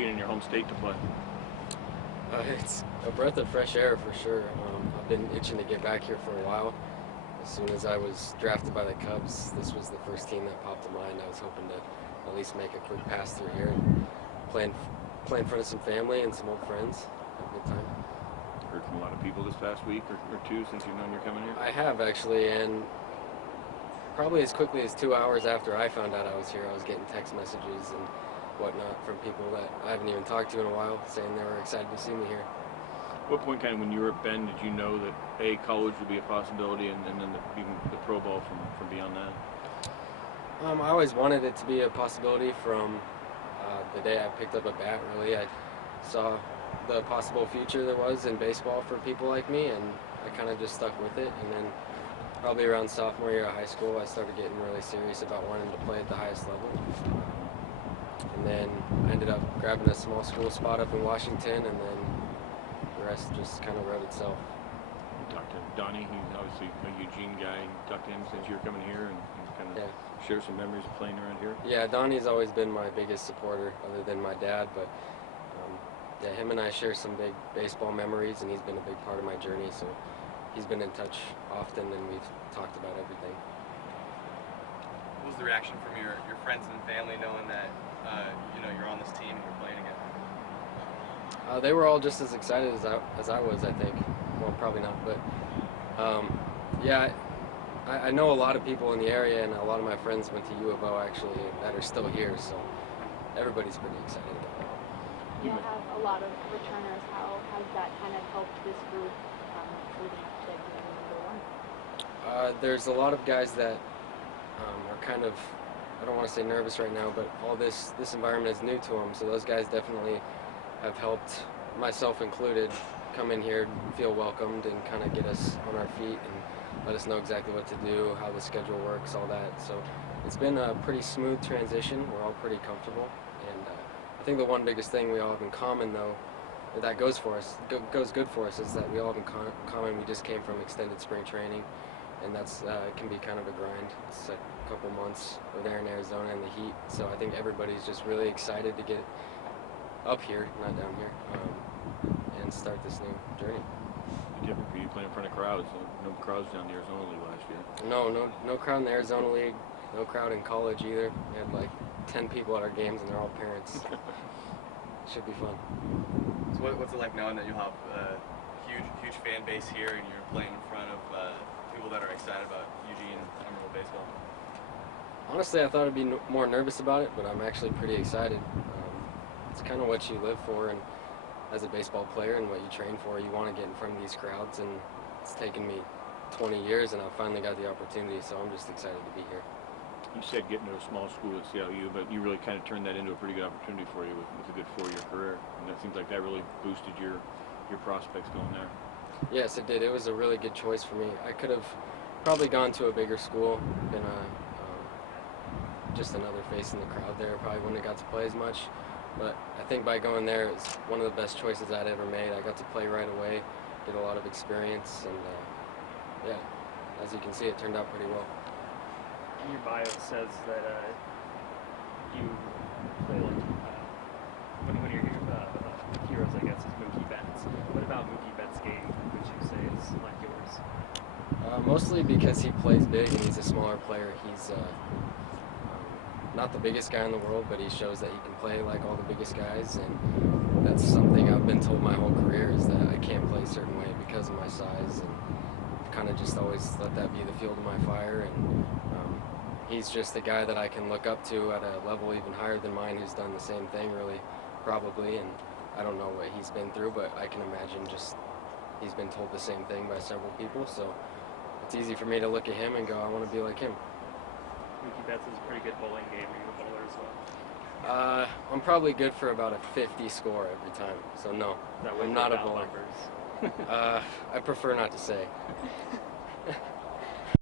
being in your home state to play? It's a breath of fresh air for sure. I've been itching to get back here for a while. As soon as I was drafted by the Cubs, this was the first team that popped to mind. I was hoping to at least make a quick pass through here and play in front of some family and some old friends. Have a good time. Heard from a lot of people this past week or two since you've known you're coming here? I have actually, and probably as quickly as 2 hours after I found out I was here, I was getting text messages and whatnot from people that I haven't even talked to in a while, saying they were excited to see me here. What point, kind of, when you were at Bend, did you know that college would be a possibility, and then even the pro ball from beyond that? I always wanted it to be a possibility from the day I picked up a bat. Really, I saw the possible future there was in baseball for people like me, and I kind of just stuck with it. And then probably around sophomore year of high school, I started getting really serious about wanting to play at the highest level. And then I ended up grabbing a small school spot up in Washington, and then the rest just kind of wrote itself. You talked to Donnie, he's obviously a Eugene guy. You talked to him since you were coming here and kind of share some memories of playing around here? Yeah, Donnie's always been my biggest supporter other than my dad, but yeah, him and I share some big baseball memories, and he's been a big part of my journey, so he's been in touch often, and we've talked about everything. What was the reaction from your friends and family knowing that you're on this team and you're playing again? They were all just as excited as I was, I think. Well, probably not, but yeah, I know a lot of people in the area, and a lot of my friends went to U of O actually that are still here, so everybody's pretty excited about it. You have a lot of returners. How has that kind of helped this group leading up to number one? There's a lot of guys that are kind of, I don't want to say nervous right now, but all this environment is new to them, so those guys definitely have helped, myself included, come in here, feel welcomed, and kind of get us on our feet and let us know exactly what to do, how the schedule works, all that. So it's been a pretty smooth transition. We're all pretty comfortable, and I think the one biggest thing we all have in common, though, that goes good for us, is that we all have in common we just came from extended spring training, and that's it can be kind of a grind. It's a couple months we're there in Arizona in the heat, so I think everybody's just really excited to get up here, not down here, and start this new journey. Different for you playing in front of crowds. No crowds down the Arizona League last year. No crowd in the Arizona League. No crowd in college either. We had like 10 people at our games, and they're all parents. Should be fun. So what's it like knowing that you'll have a huge fan base here, and you're playing in front of people that are excited about Eugene Emeralds baseball? Honestly, I thought I'd be more nervous about it, but I'm actually pretty excited. It's kind of what you live for, and as a baseball player, and what you train for, you want to get in front of these crowds, and it's taken me 20 years, and I finally got the opportunity, so I'm just excited to be here. You said getting to a small school at CLU, but you really kind of turned that into a pretty good opportunity for you with a good 4-year career, and that seems like that really boosted your prospects going there. Yes, it did. It was a really good choice for me. I could have probably gone to a bigger school, been just another face in the crowd there, probably wouldn't have got to play as much. But I think by going there, it's one of the best choices I'd ever made. I got to play right away, get a lot of experience, and yeah, as you can see, it turned out pretty well. Your bio says that you play like one of your heroes, I guess, is Mookie Betts. What about Mookie Betts' game would you say is like yours? Mostly because he plays big and he's a smaller player. He's not the biggest guy in the world, but he shows that he can play like all the biggest guys, and that's something I've been told my whole career, is that I can't play a certain way because of my size, and I've kind of just always let that be the fuel to my fire, and he's just the guy that I can look up to at a level even higher than mine, who's done the same thing really, probably, and I don't know what he's been through, but I can imagine just he's been told the same thing by several people, so it's easy for me to look at him and go, I want to be like him. Mookie Betts is a pretty good bowling game. Are you a bowler as well? I'm probably good for about a 50 score every time, so no, I'm not a bowler. Numbers. I prefer not to say.